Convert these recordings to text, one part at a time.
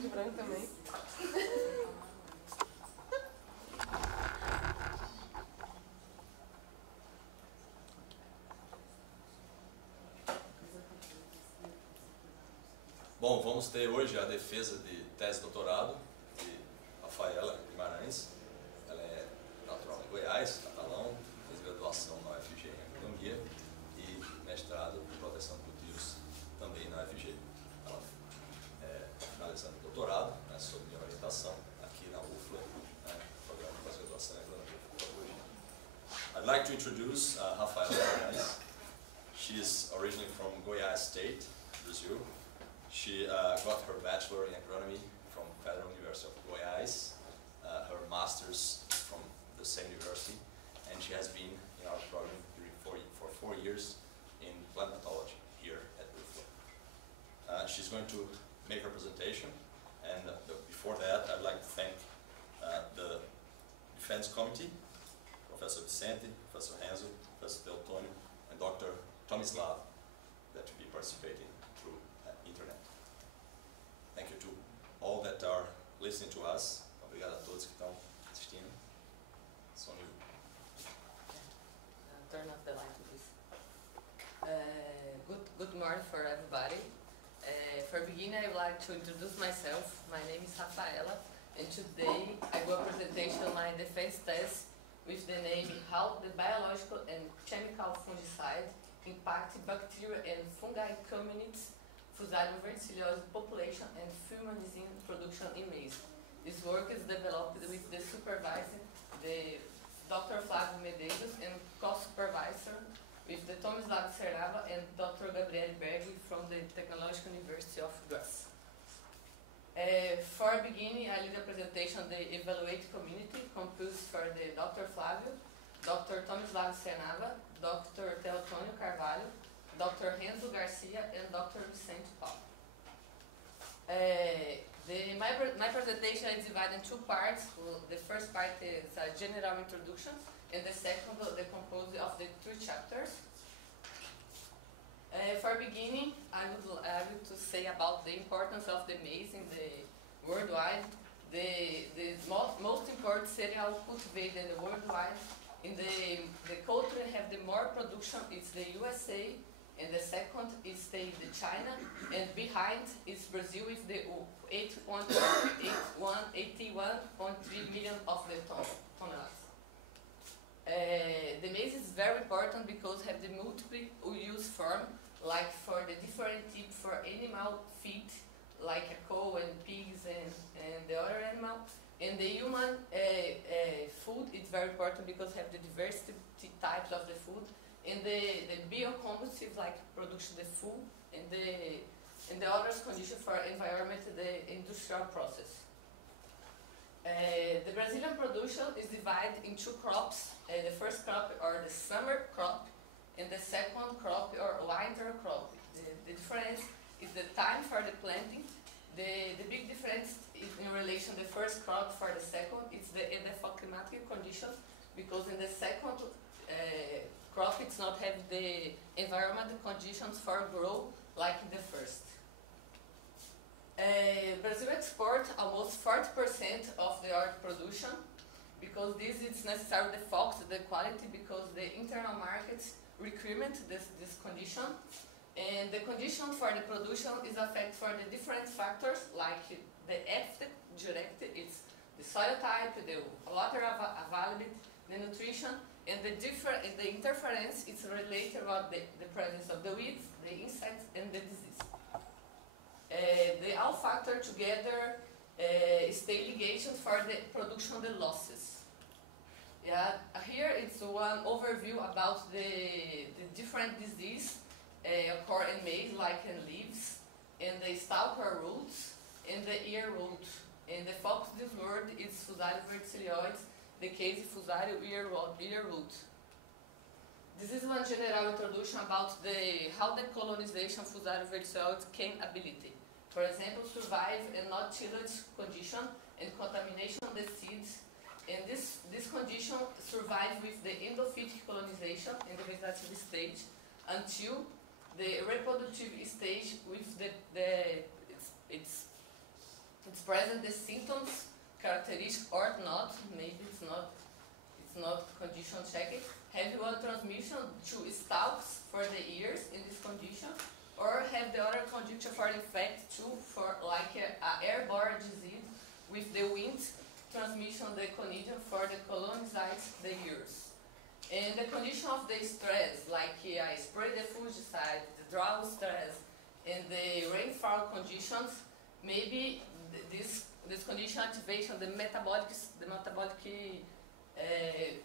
de branco também. Bom, vamos ter hoje a defesa de tese de doutorado de Rafaela Guimarães. Ela é natural de Goiás, catalão, fez graduação na UFG em Economia e mestrado em proteção de cultivos também na UFG. Ela finalizando o doutorado, né, sob minha orientação aqui na UFLA, programa de pós-graduação em Economia. I'd like to introduce Rafaela Guimarães. She is originally from Goiás State, Brazil. She got her bachelor in agronomy from Federal University of Goiás, her master's from the same university, and she has been in our program for 4 years in plant pathology here at UFLA. She's going to make her presentation, and before that I'd like to thank the Defense Committee, Professor Vicente, Professor Renzo, Professor Deltonio, and Dr. Tomislav that will be participating through internet. Thank you to all that are listening to us. Obrigado a todos que estão assistindo. Som livre. Turn off the light, please. Good morning for everybody. For beginning, I would like to introduce myself. My name is Rafaela, and today I will presentation my defense test with the name How the Biological and Chemical Fungicide Impact Bacteria and Fungi Communities, Fusarium verticilliose population and fumigation production in maize. This work is developed with the supervisor, the Dr. Flavio Medeiros, and co-supervisor with the Tomislav Serrava and Dr. Gabriele Bergi from the Technological University of Graz. For beginning, I lead the presentation the evaluate community composed for the Dr. Flavio, Dr. Tomislav Serrava, Dr. Teotonio Carvalho, Dr. Renzo Garcia, and Dr. Vicente Paulo. My presentation is divided in 2 parts. The first part is a general introduction, and the second the composed of the 3 chapters. For beginning, I would to say about the importance of the maize in the worldwide. The most important cereal cultivated in the worldwide. In the country have the more production is the USA, and the second is the China, and behind is Brazil with the 81.3 million of the tonnes. The maize is very important because have the multiple use form, like for the different type for animal feed, like a cow and pigs and the other animal. And the human food is very important because have the diversity types of the food. And the biocombustibles like production the food and the other condition for environment, the industrial process. The Brazilian production is divided in 2 crops. The first crop or the summer crop, and the second crop or winter crop. The difference is the time for the planting. The big difference is in relation the first crop for the second is the climatic conditions, because in the second crop it's not have the environmental conditions for grow like in the first. Brazil exports almost 40% of the oil production, because this is necessary to focus the quality because the internal markets requirement this condition, and the condition for the production is affected for the different factors like the effect direct, it's the soil type, the water availability, the nutrition, and the interference is related about the presence of the weeds, the insects, and the disease. The all factor together is the ligation for the production of the losses. Yeah, here it's one overview about the different disease occur in maize, like in leaves, and the stalk or roots, and the ear root. And the focus of this word is Fusarium verticilliose, the case Fusarium ear root. This is one general introduction about how the colonization of Fusarium verticilliose can ability. For example, survive in not tillage condition and contamination of the seeds. And this condition survives with the endophytic colonization in the vegetative stage until the reproductive stage with it's present the symptoms characteristic or not, maybe it's not condition checked. Have one transmission to stalks for the ears in this condition, or have the other condition for infect too, for like a airborne disease with the wind transmission, the condition for the colonize the ears. And the condition of the stress, like I spray the fungicide, the drought stress, and the rainfall conditions, maybe this condition activation, the metabolic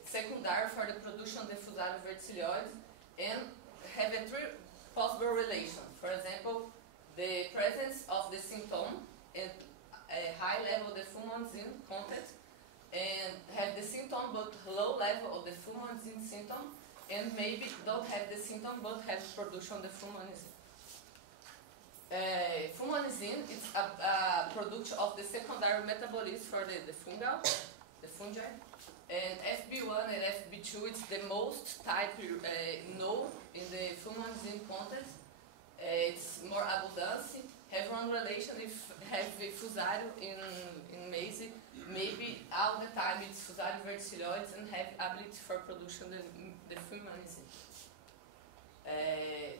secondary for the production of the Fusarium verticilioides, and have a three possible relations. For example, the presence of the symptom and a high level of the fumonisin content, and have the symptom but low level of the fumonisin symptom, and maybe don't have the symptom but have production of the fumonisin. Fumonisin is a product of the secondary metabolism for the fungi, and FB1 and FB2 is the most type known in the fumonisin content. It's more abundance. Have one relation if have Fusarium in Maize, maybe all the time it's Fusarium verticilioides and have ability for production the fumonisin.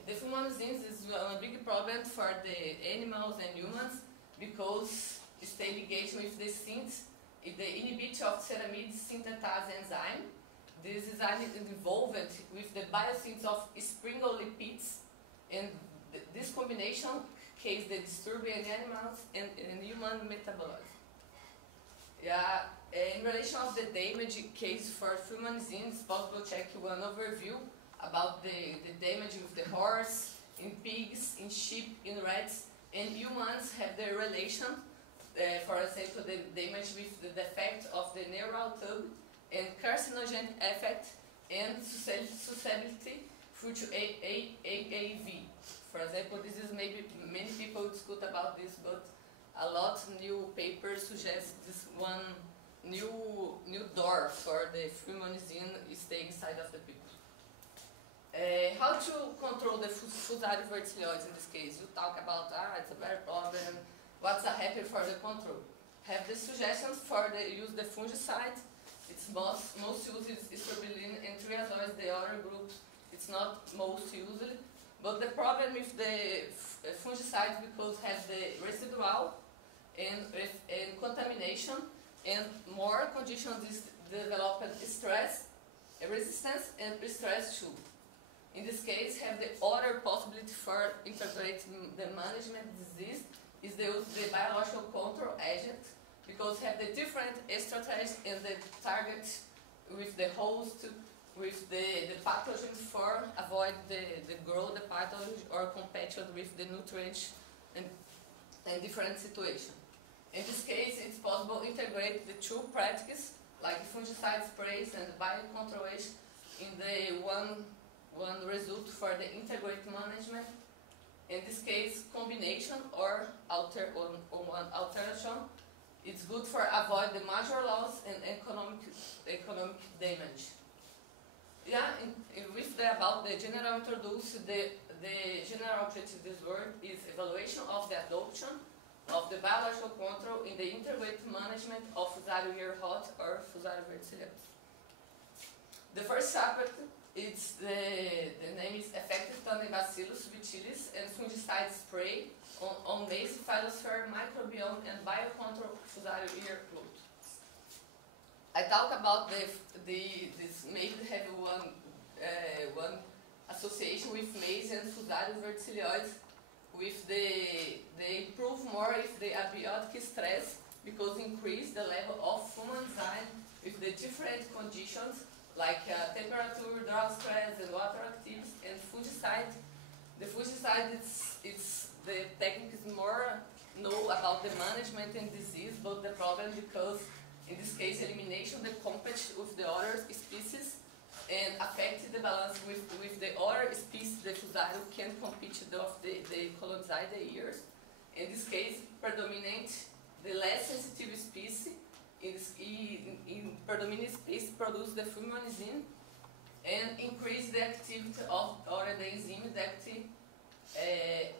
The fumonisin is a big problem for the animals and humans because it's the ligation with the synths, the inhibition of ceramide synthetase enzyme. This enzyme is involved with the biosynthesis of sphingolipids, and this combination causes the disturbing in animals and human metabolism. Yeah, in relation of the damage case for fumonisin, it's possible to check one overview about the damage with the horse, in pigs, in sheep, in rats, and humans have the relation, for example, the damage with the defect of the neural tube, and carcinogenic effect, and susceptibility to AAV. For example, this is maybe many people discuss about this, but a lot of new papers suggest this one new door for the fumonisin stay inside of the people. How to control the Fusarium verticilioides in this case? You talk about, it's a very problem, what's a happy for the control? Have the suggestions for the use the fungicide. It's most used is strobilurin and triazoles, the other groups, it's not most used. But the problem with the fungicide because have the residual and contamination, and more conditions is developed stress, resistance, and stress too. In this case, have the other possibility for integrating the management disease is the use the biological control agent, because have the different strategies and the target with the host, with the pathogen for avoid the growth the pathogen or competition with the nutrients and different situation. In this case, it's possible to integrate the two practices like fungicide sprays and biocontrol in the one result for the integrated management. In this case, combination or one alteration, it's good for avoid the major loss and economic damage. Yeah, with about the general introduce, the general objective of this work is evaluation of the adoption of the biological control in the integrated management of Fusarium ear hot or Fusarium verticilioides. The first subject, it's the name is effective Bacillus subtilis and fungicide spray on Maize, phytosphere, microbiome, and biocontrol Fusarium ear root. I talk about this Maize have one association with Maize and Fusarium verticilioides, with they improve more if the abiotic stress because increase the level of fumonisin with the different conditions like temperature, drought stress, and water activities, and fungicide. The fungicide it's the technique is more know about the management and disease, but the problem because in this case elimination the compete with the other species and affect the balance with the other species. The Fusarium can compete the colonize the ears. In this case, predominate the less sensitive species. In predominant species produce the fumonisin and increase the activity of or the enzyme that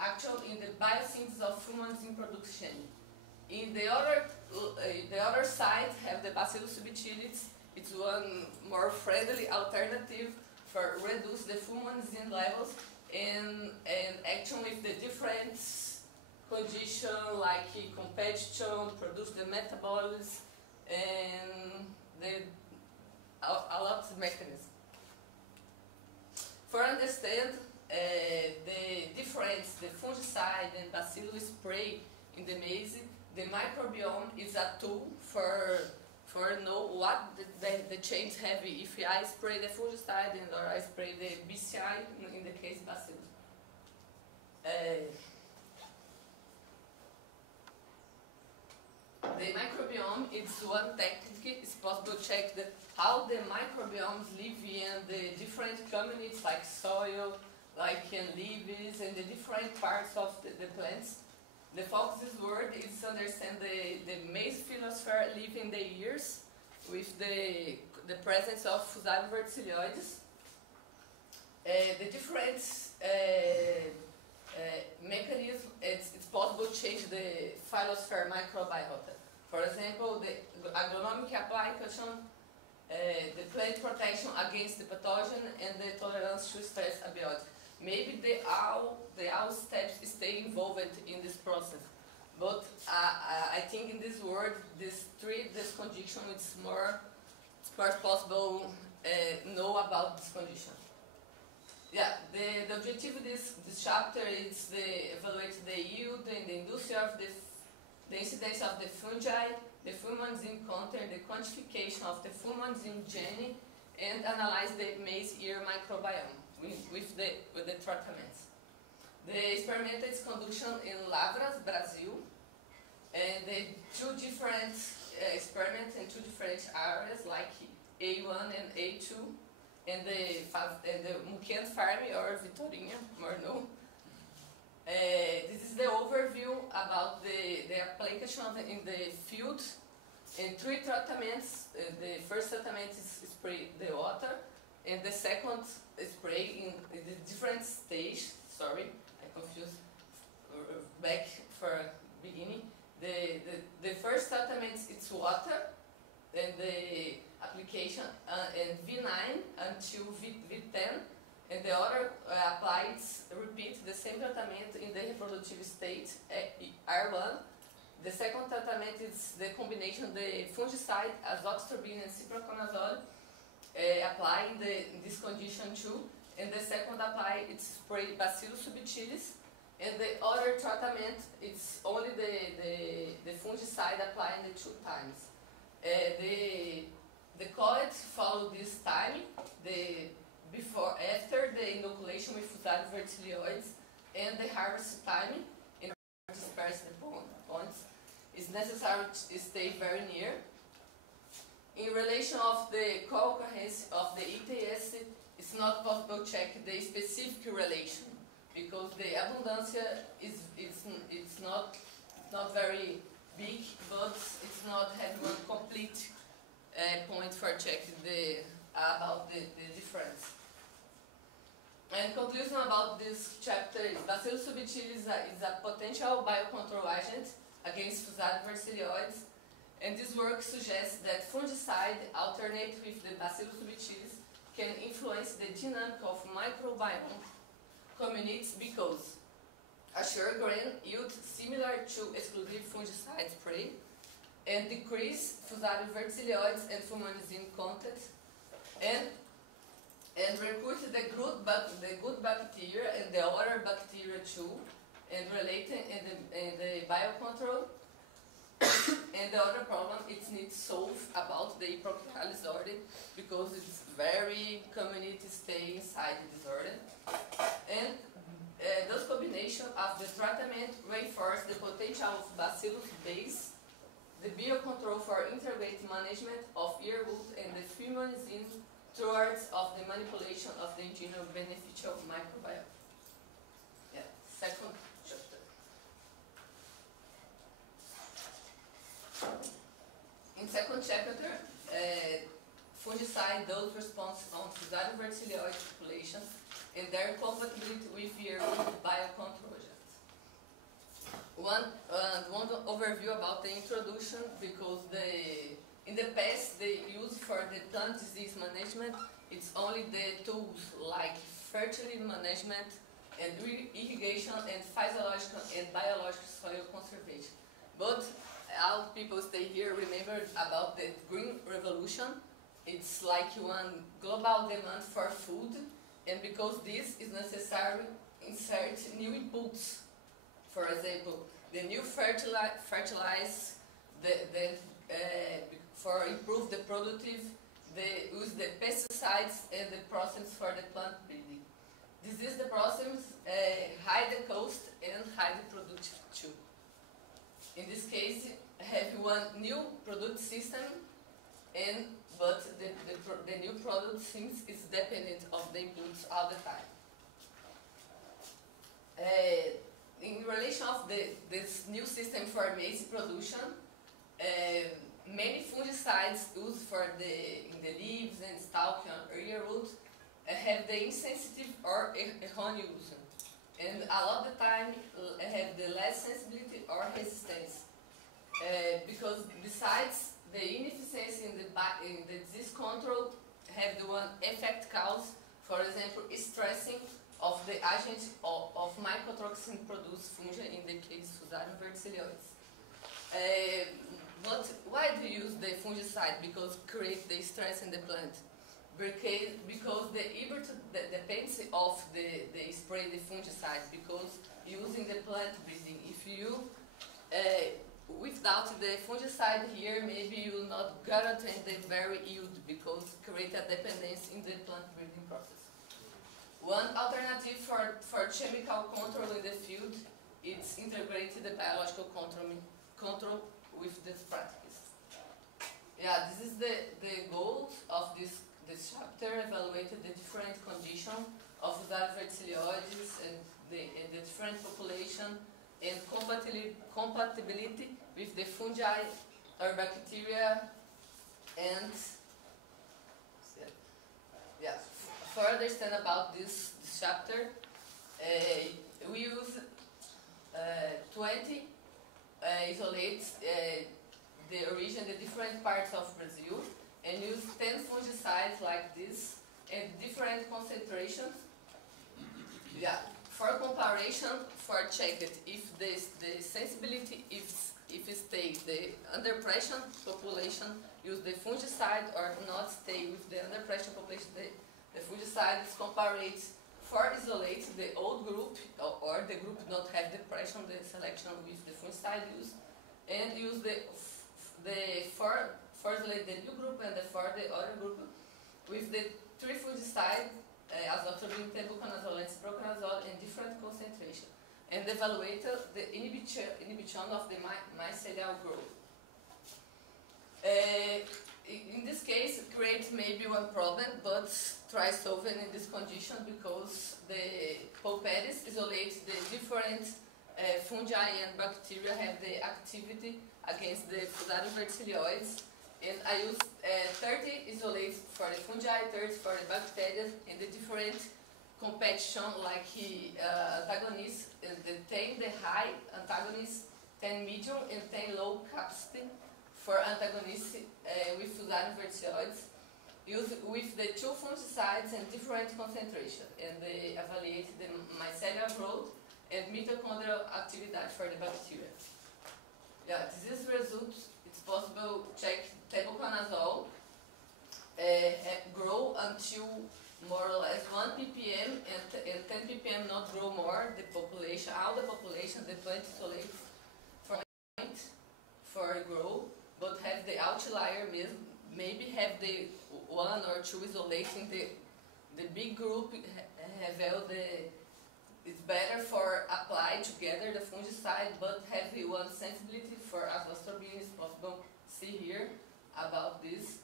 action in the biosynthesis of humans in production. In the other side, have the Bacillus subtilis. It's one more friendly alternative for reduce the fumanzine levels and action with the different condition like competition, produce the metabolism, and a lot of mechanisms. For understand the difference, the fungicide and bacillus spray in the maize, the microbiome is a tool for know what the change have if I spray the fungicide and or I spray the BCI, in the case bacillus. The microbiome is one technique. It's possible to check how the microbiomes live in the different communities like soil, like leaves, and the different parts of the plants. The focus word is to understand the maize phyllosphere live in the ears with the presence of Fusarium verticilioides. The different mechanism, it's possible to change the phyllosphere microbiota. For example, the agronomic application, the plant protection against the pathogen, and the tolerance to stress abiotic. Maybe the all steps stay involved in this process, but I think in this word, this condition, it's more possible know about this condition. Yeah, the objective of this chapter is to evaluate the yield and the industry of the incidence of the fungi, the fumanzine content, the quantification of the fumanzine gene, and analyze the maize ear microbiome with the treatments. The experiment is conducted in Lavras, Brazil, and the two different experiments in two different areas like A1 and A2, and the Muquent farm or Vitorinha, more known. This is the overview about the application in the field. In three treatments, the first treatment is spray the water, and the second spray in the different stage. Sorry, I confused. Back for beginning. The first treatment it's water, then the application in V9 until V10, and the other applies repeat the same treatment in the reproductive state R1. The second treatment is the combination the fungicide azoxystrobin and ciproconazole apply in this condition too, and the second apply it's spray Bacillus subtilis, and the other treatment it's only the fungicide applied the 2 times. The collet follow this time, after the inoculation with Fusarium verticilioides, and the harvest time in order to disperse the points. It's necessary to stay very near. In relation of the co-occurrence of the ETS, it's not possible to check the specific relation because the abundancia it's not very big, but it's not having one complete point for checking about the difference. And conclusion about this chapter is Bacillus subtilis is a potential biocontrol agent against Fusarium verticilioides, and this work suggests that fungicide alternate with the Bacillus subtilis can influence the dynamic of microbiome communities because assure grain yield similar to exclusive fungicide spray and decrease Fusarium verticilioides and fumanzine content and recruit the good bacteria and the other bacteria too, and related in the biocontrol. And the other problem it needs solve about the procreal disorder because it's very community stay inside the disorder. And those combination of the treatment reinforce the potential of bacillus base, the biocontrol for integrated management of earwood and the fumanzine towards of the manipulation of the general beneficial microbiome. Yeah, second chapter. In second chapter, fungicide dose response on Fusarium verticilioides population and their compatibility with your biocontrol agents. One overview about the introduction, because in the past they used for the plant disease management, it's only the tools like fertility management and irrigation and physiological and biological soil conservation. But all people stay here remember about the green revolution. It's like one global demand for food, and because this is necessary, insert new inputs. For example, the new fertilize, for improve the productive, they use the pesticides and the process for the plant breeding. This is the process, high the cost and high the production too. In this case, have one new product system, but the new product seems is dependent of the inputs all the time. In relation of this new system for maize production, many fungicides used in the leaves and stalk and ear roots have the insensitive or erroneous use, and a lot of the time have the less sensibility or resistance. Because besides the inefficiency in the disease control, have the one effect cause, for example, stressing of the agent of mycotoxin produced fungi, in the case Fusarium verticilioides. But why do you use the fungicide? Because create the stress in the plant. Because the dependency of the spray the fungicide, because using the plant breeding, if you without the fungicide here, maybe you will not guarantee the very yield, because create a dependence in the plant breeding process. One alternative for chemical control in the field is integrated the biological control with this practice. Yeah, this is the goal of this chapter, evaluated the different conditions of Fusarium verticilioides and the different population and compatibility with the fungi or bacteria, and yeah. For understand about this chapter, we use 20 isolates the origin, the different parts of Brazil, and use 10 fungicides like this and different concentrations. Yeah, for comparison, for check it if the sensibility if it stays the under pressure population use the fungicide or not stay with the under pressure population. The fungicide is compared for isolate the old group or the group not have depression, the selection with the fungicide use, and use for isolate the new group and for the other group with the 3 fungicides, azoxastrobin, tebuconazole, and proconazole in different concentration, and evaluate the inhibition of the mycelial growth. In this case, it creates maybe one problem, but try solving in this condition, because the pulpettes isolate the different fungi and bacteria have the activity against the Fusarium verticilioides, and I use 30 isolates for the fungi, 30 for the bacteria, and the different competition like antagonists, the 10 the high antagonists, 10 medium and 10 low capacity for antagonists with Fusarium verticilioides, used with the 2 fungicides and different concentration, and they evaluate the mycelial growth and mitochondrial activity for the bacteria. Yeah, this result, it's possible check tebuconazole grow until more or less 1 ppm and 10 ppm not grow more. The population, all the population, the plant isolates for grow, but have the outlier maybe have the 1 or 2 isolating the big group have it's better for apply together the fungicide, but have the one sensibility for azoxastrobin is possible. See here about this.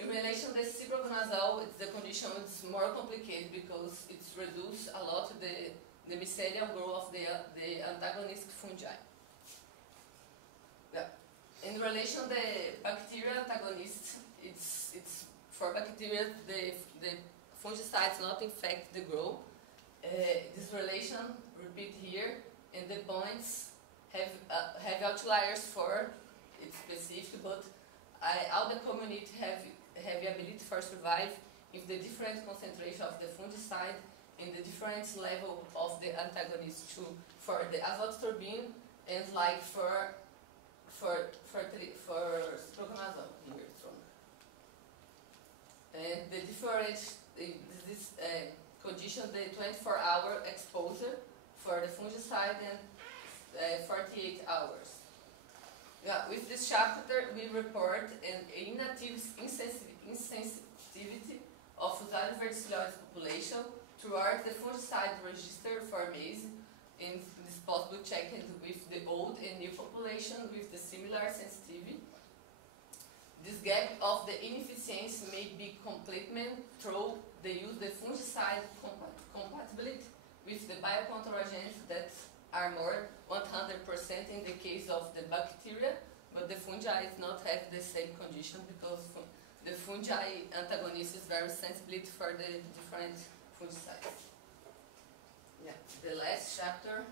In relation to the ciproconazole, the condition is more complicated because it's reduced a lot the mycelial growth of the antagonistic fungi. Yeah. In relation to the bacteria antagonist, it's for bacteria the fungicides not infect the grow. This relation repeat here, and the points have outliers for it's specific, but all the community have the ability for survive if the different concentration of the fungicide and the different level of the antagonist too, for the azoxorbin and like for sproconazole here from. And the different this condition, the 24-hour exposure for the fungicide and 48 hours. Yeah, with this chapter we report an inactive insensitivity of Fusarium verticilioides population throughout the fungicide register for maize, and this possible checked with the old and new population with the similar sensitivity. This gap of the inefficiency may be completed through the use of the fungicide compatibility with the biocontrogens that are more 100% in the case of the bacteria, but the fungi does not have the same condition because the fungi antagonist is very sensitive for the different fungicides. Yeah, the last chapter.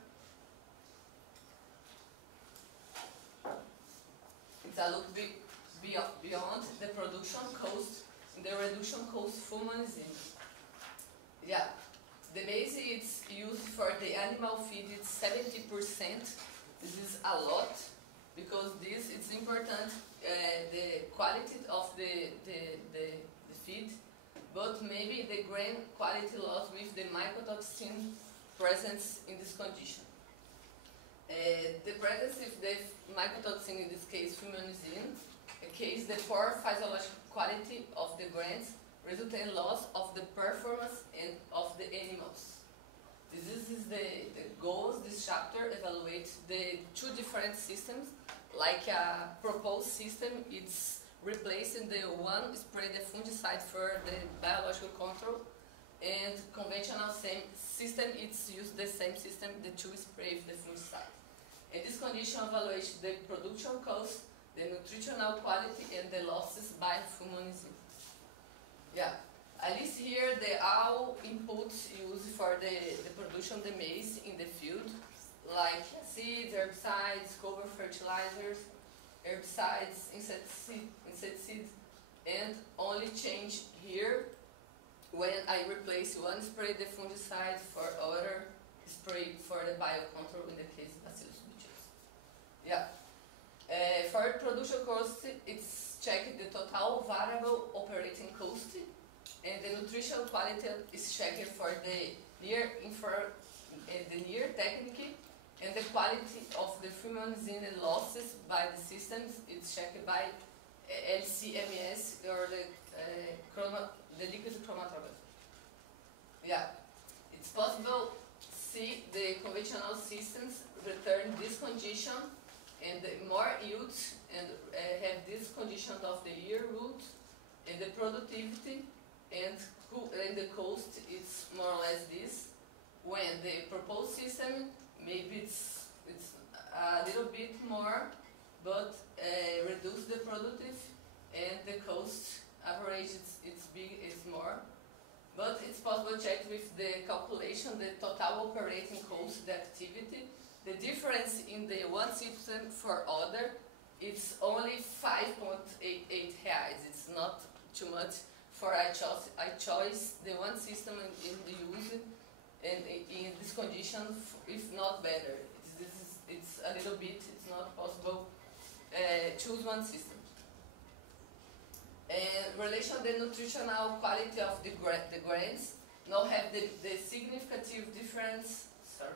It's a look beyond the production cost, the reduction cost humanism. Yeah, the maize is used for the animal feed. It's 70%. This is a lot because this is important. The quality of the feed, but maybe the grain quality loss with the mycotoxin presence in this condition. The presence of the mycotoxin, in this case fumonisin, case the poor physiological quality of the grains result in loss of the performance and of the animals. This is the goals. This chapter evaluates the two different systems. Like a proposed system, it's replacing the one spray the fungicide for the biological control, and conventional same system, it's use the same system, the two spray the fungicide. And this condition evaluates the production cost, the nutritional quality, and the losses by fumonisin. Yeah, at least here the all inputs used for the production of the maize in the field, like seeds, herbicides, cover fertilizers, herbicides, insecticides, and only change here when I replace one spray the fungicide for other spray for the biocontrol in the case of Bacillus subtilis. Yeah. For production cost, it's checked the total variable operating cost, and the nutritional quality is checked for the near technique, and the quality of the fumonisin losses by the systems is checked by LCMS or the liquid chromatography. Yeah, it's possible to see the conventional systems return this condition and more yield and have this condition of the year root and the productivity and the cost is more or less this. When the proposed system, maybe it's a little bit more, but reduce the productive and the cost average it's big, it's more. But it's possible to check with the calculation, the total operating cost, the activity. The difference in the one system for other, it's only 5.88 reais. It's not too much. For I chose the one system in the use, and in this condition, if not better. It's a little bit. It's not possible. Choose one system. And relation the nutritional quality of the grains now have the significant difference. Sorry.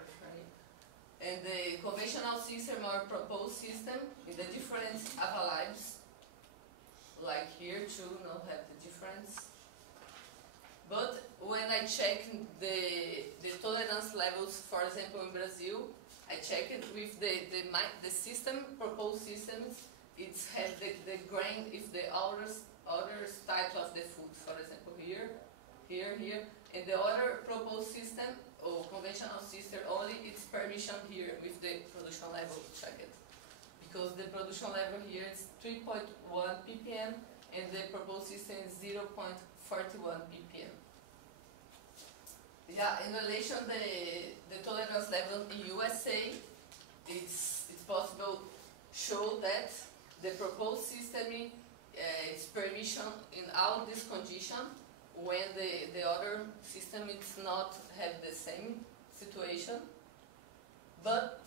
And the conventional system or proposed system in the different avalives, like here too, now have the difference. But when I check the tolerance levels, for example in Brazil, I check it with the system, proposed systems, it's have the grain if the other types of the food, for example here, and the other proposed system or conventional system only its permission here with the production level checked, because the production level here is 3.1 ppm and the proposed system is 0.41 ppm. Yeah, in relation the tolerance level in USA, it's possible show that the proposed system is permission in all these conditions when the other system is not have the same situation. But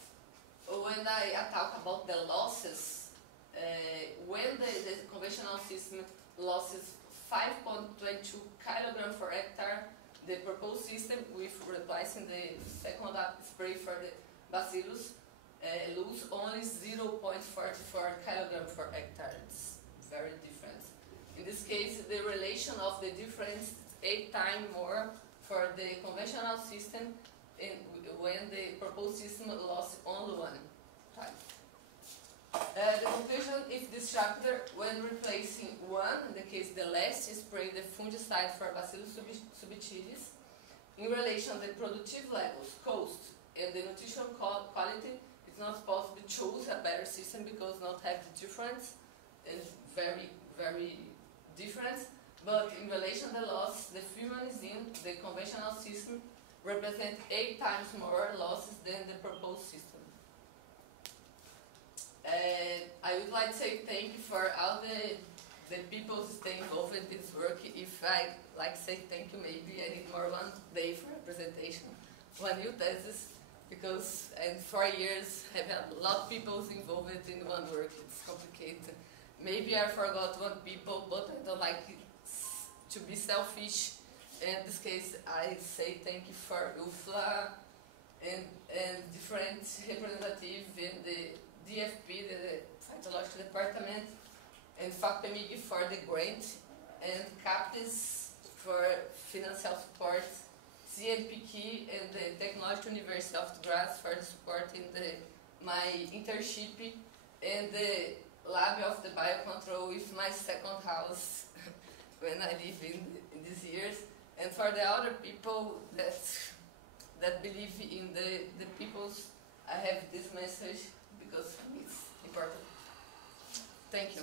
when I talk about the losses, when the conventional system losses 5.22 kilograms per hectare, the proposed system with replacing the second spray for the bacillus lose only 0.44 kilograms per hectare. It's very different. In this case, the relation of the difference is 8 times more for the conventional system when the proposed system lost only 1 time. The conclusion is this chapter, when replacing one, in the case the last, spray the fungicide for Bacillus subtilis, in relation to the productive levels, cost, and the nutrition quality, it's not possible to choose a better system because not have the difference, and very, very different. But in relation to the loss, the fumonisin, the conventional system, represent 8 times more losses than the proposed system. I would like to say thank you for all the people who stay involved in this work. If I like to say thank you, maybe I need more 1 day for a presentation, 1 new thesis, because in 4 years I have a lot of people involved in one work. It's complicated. Maybe I forgot 1 people, but I don't like it to be selfish. In this case, I say thank you for UFLA and different representatives in the DFP, the Phytological Department, and FAPEMIG for the grant, and CAPES for financial support, CNPq and the Technological University of Graz for the support in my internship, and the lab of the biocontrol with my second house when I live in these years, and for the other people that believe in the peoples, I have this message because it's important. Thank you.